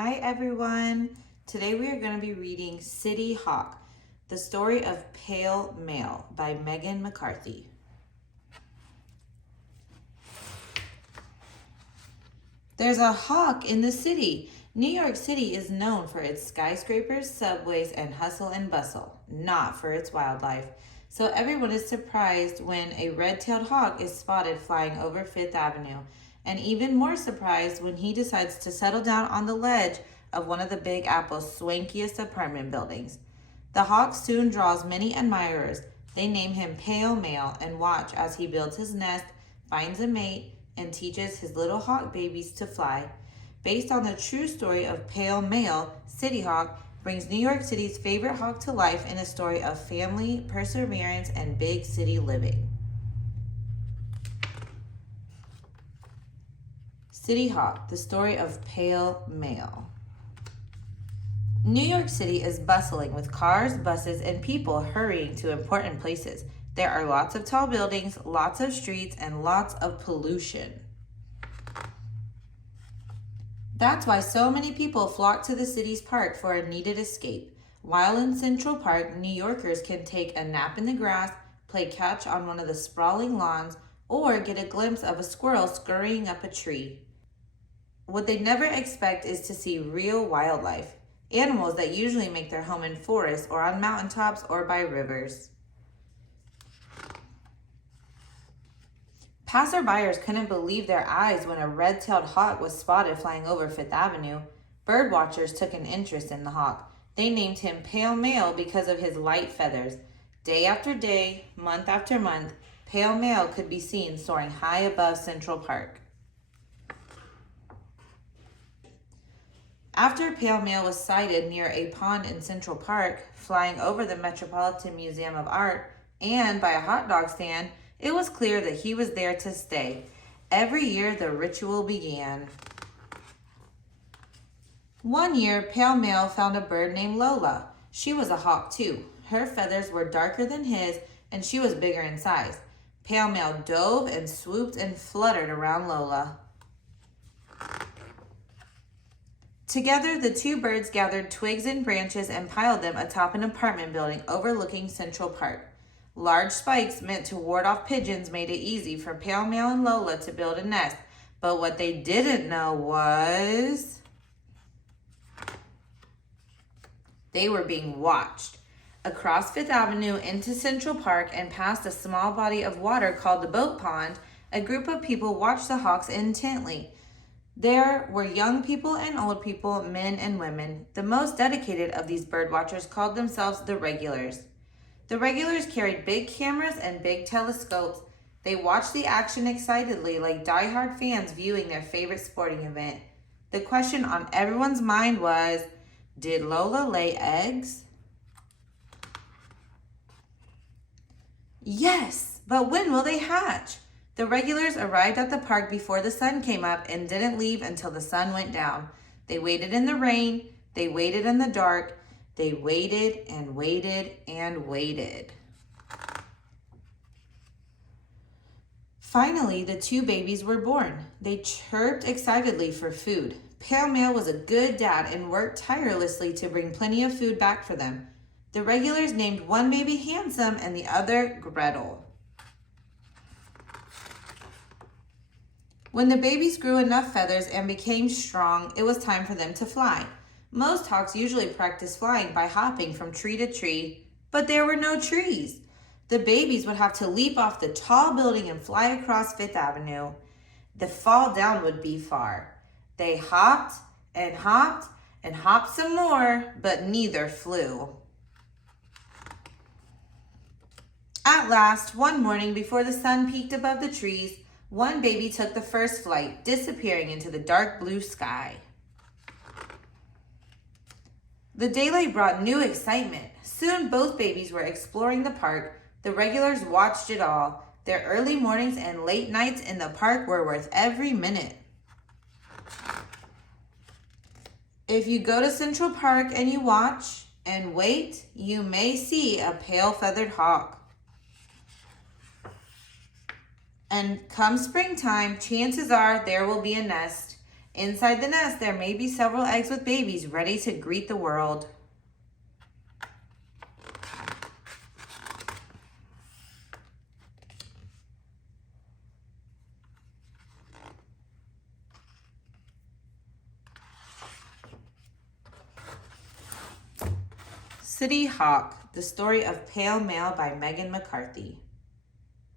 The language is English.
Hi everyone. Today we are going to be reading City Hawk, the story of Pale Male by Meghan McCarthy. There's a hawk in the city. New York City is known for its skyscrapers, subways, and hustle and bustle, not for its wildlife. So everyone is surprised when a red-tailed hawk is spotted flying over Fifth Avenue, and even more surprised when he decides to settle down on the ledge of one of the Big Apple's swankiest apartment buildings. The hawk soon draws many admirers. They name him Pale Male and watch as he builds his nest, finds a mate, and teaches his little hawk babies to fly. Based on the true story of Pale Male, City Hawk brings New York City's favorite hawk to life in a story of family, perseverance, and big city living. City Hawk, the story of Pale Male. New York City is bustling with cars, buses, and people hurrying to important places. There are lots of tall buildings, lots of streets, and lots of pollution. That's why so many people flock to the city's park for a needed escape. While in Central Park, New Yorkers can take a nap in the grass, play catch on one of the sprawling lawns, or get a glimpse of a squirrel scurrying up a tree. What they never expect is to see real wildlife, animals that usually make their home in forests or on mountaintops or by rivers. Passerbyers couldn't believe their eyes when a red-tailed hawk was spotted flying over Fifth Avenue. Bird watchers took an interest in the hawk. They named him Pale Male because of his light feathers. Day after day, month after month, Pale Male could be seen soaring high above Central Park. After Pale Male was sighted near a pond in Central Park, flying over the Metropolitan Museum of Art, and by a hot dog stand, it was clear that he was there to stay. Every year, the ritual began. One year, Pale Male found a bird named Lola. She was a hawk too. Her feathers were darker than his, and she was bigger in size. Pale Male dove and swooped and fluttered around Lola. Together, the two birds gathered twigs and branches and piled them atop an apartment building overlooking Central Park. Large spikes meant to ward off pigeons made it easy for Pale Male and Lola to build a nest. But what they didn't know was they were being watched. Across Fifth Avenue into Central Park and past a small body of water called the Boat Pond, a group of people watched the hawks intently. There were young people and old people, men and women. The most dedicated of these bird watchers called themselves the Regulars. The Regulars carried big cameras and big telescopes. They watched the action excitedly, like die-hard fans viewing their favorite sporting event. The question on everyone's mind was, did Lola lay eggs? Yes, but when will they hatch? The Regulars arrived at the park before the sun came up and didn't leave until the sun went down. They waited in the rain. They waited in the dark. They waited and waited and waited. Finally, the two babies were born. They chirped excitedly for food. Pale Male was a good dad and worked tirelessly to bring plenty of food back for them. The Regulars named one baby Handsome and the other Gretel. When the babies grew enough feathers and became strong, it was time for them to fly. Most hawks usually practice flying by hopping from tree to tree, but there were no trees. The babies would have to leap off the tall building and fly across Fifth Avenue. The fall down would be far. They hopped and hopped and hopped some more, but neither flew. At last, one morning before the sun peaked above the trees, one baby took the first flight, disappearing into the dark blue sky. The daylight brought new excitement. Soon both babies were exploring the park. The Regulars watched it all. Their early mornings and late nights in the park were worth every minute. If you go to Central Park and you watch and wait, you may see a pale feathered hawk. And come springtime, chances are there will be a nest. Inside the nest, there may be several eggs with babies ready to greet the world. City Hawk, the story of Pale Male by Meghan McCarthy.